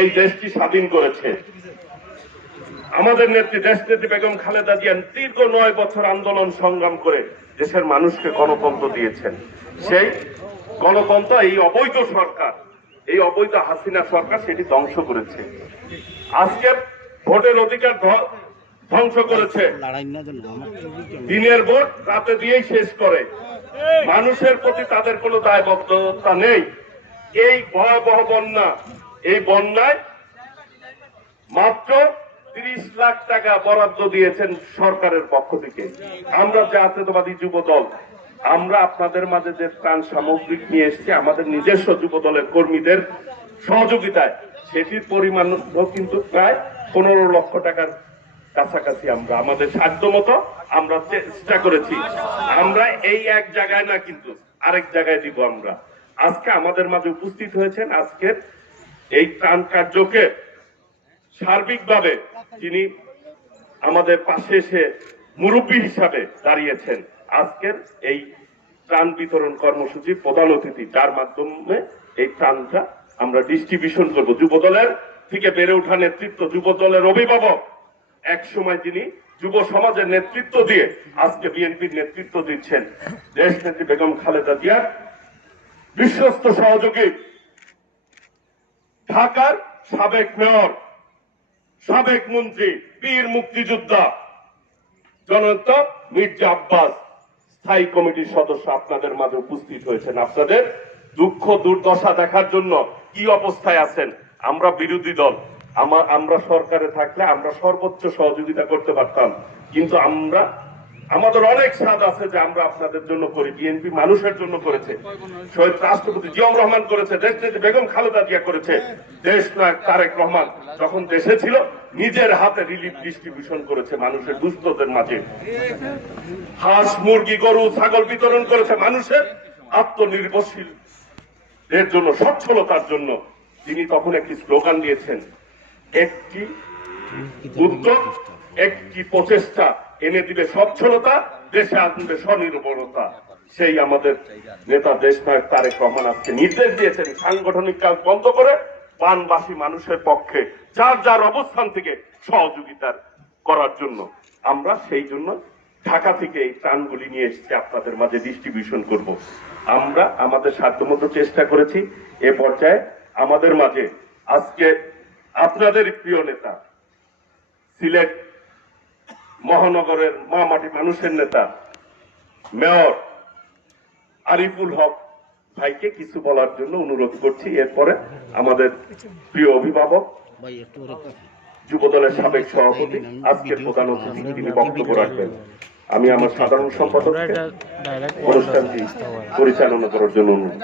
এই দেশটি স্বাধীন করেছে। আমাদের নেত্রী দেশনেত্রী বেগম খালেদা জিয়া দীর্ঘ 9 বছর আন্দোলন সংগ্রাম করে দেশের মানুষকে গণতন্ত্র দিয়েছেন। সেই গণতন্ত্র এই অবৈধ সরকার, এই অবৈধ হাসিনা সরকার সেটি ধ্বংস করেছে। আজকে ভোটের অধিকার ধ্বংস করেছে। দিনের ভোট রাতে দিয়েই শেষ করে। মানুষের প্রতি তাদের কোনো দায়বদ্ধতা নেই। এই ভয়াবহ বন্যা, এই বন্যায় মাত্র 30 লাখ টাকা বরাদ্দ দিয়েছেন সরকারের পক্ষ থেকে। আমরা জাতীয়তাবাদী যুব দল, আমরা আপনাদের মাঝে যে ত্রাণ সামগ্রিক নিয়ে এসেছি আমাদের নিজস্ব যুব দলের কর্মীদের সহযোগিতায়, সেটির পরিমাণ কিন্তু প্রায় 15 লক্ষ টাকার কাছাকাছি। আমরা আমাদের সাধ্য মতো আমরা চেষ্টা করেছি। আমরা এই এক জায়গায় না, কিন্তু আরেক জায়গায় দিব। আমরা আজকে আমাদের মাঝে উপস্থিত হয়েছেন। আজকের এই ত্রাণ কার্যকে সার্বিকভাবে যিনি আমাদের পাশে এসে মুরব্বী হিসাবে দাঁড়িয়েছেন, আজকের এই ত্রাণ বিতরণ কর্মসূচির প্রধান অতিথি, যার মাধ্যমে এই ত্রাণটা আমরা ডিস্ট্রিবিউশন করব। যুবদলের থেকে বেড়ে ওঠা নেতৃত্ব, যুবদলের অভিভাবক, এক সময় যিনি যুব সমাজের নেতৃত্ব দিয়ে আজকে বিএনপির নেতৃত্ব দিচ্ছেন, দেশনেত্রী বেগম খালেদা জিয়ার বিশ্বস্ত সহযোগী, ঢাকার সাবেক মেয়র, সাবেক মন্ত্রী, বীর মুক্তিযোদ্ধা জনতা মির্জা আব্বাস স্থায়ী কমিটির সদস্য আপনাদের মাঝে উপস্থিত হয়েছেন। আপনাদের দুঃখ দুর্দশা দেখার জন্য কি অবস্থায় আছেন। আমরা বিরোধী দল, আমরা সরকারে থাকলে আমরা সর্বোচ্চ সহযোগিতা করতে পারতাম, কিন্তু আমাদের অনেক স্বাদ আছে যে আমরা আপনাদের জন্য করি। বিএনপি মানুষের জন্য করেছে, শহীদ রাষ্ট্রপতি জিয়াউর রহমান করেছে, দেশনেত্রী বেগম খালেদা জিয়া করেছে, দেশ নায়ক তারেক রহমান যখন দেশে ছিল নিজের হাতে রিলিফ ডিস্ট্রিবিউশন করেছে মানুষের দুস্থদের মাঝে। হাঁস মুরগি গরু ছাগল বিতরণ করেছে মানুষের আত্মনির্ভরশীল এর জন্য, সচ্ছলতার জন্য। তিনি তখন একটি স্লোগান দিয়েছেন, একটি উদ্যোগ, একটি প্রচেষ্টা এনে দিবে সচ্ছলতা, দেশে আনবে স্বনির্ভরতা। সেই আমাদের নেতা দেশ নায়ক তারেক রহমান আজকে নির্দেশ দিয়েছেন সাংগঠনিক কাজ বন্ধ করে বানবাসী মানুষের পক্ষে যার যার অবস্থান থেকে সহযোগিতা করার জন্য। আমরা সেই জন্য ঢাকা থেকে এই ত্রাণগুলি নিয়ে এসেছি, আপনাদের মাঝে ডিস্ট্রিবিউশন করব। আমরা আমাদের সাধ্যমতো চেষ্টা করেছি। এ পর্যায়ে আমাদের মাঝে আজকে আপনাদের প্রিয় নেতা, সিলেট মহানগরের মা মাটি মানুষের নেতা মেয়র আরিফুল হক ভাইকে কিছু বলার জন্য অনুরোধ করছি। এরপরে আমাদের প্রিয় অভিভাবক, যুবদলের সাবেক সভাপতি, আজকের প্রধান অতিথি, তিনি বক্তব্য রাখবেন। আমি আমার সাধারণ সম্পাদককে অনুষ্ঠানটি পরিচালনা করার জন্য অনুরোধ।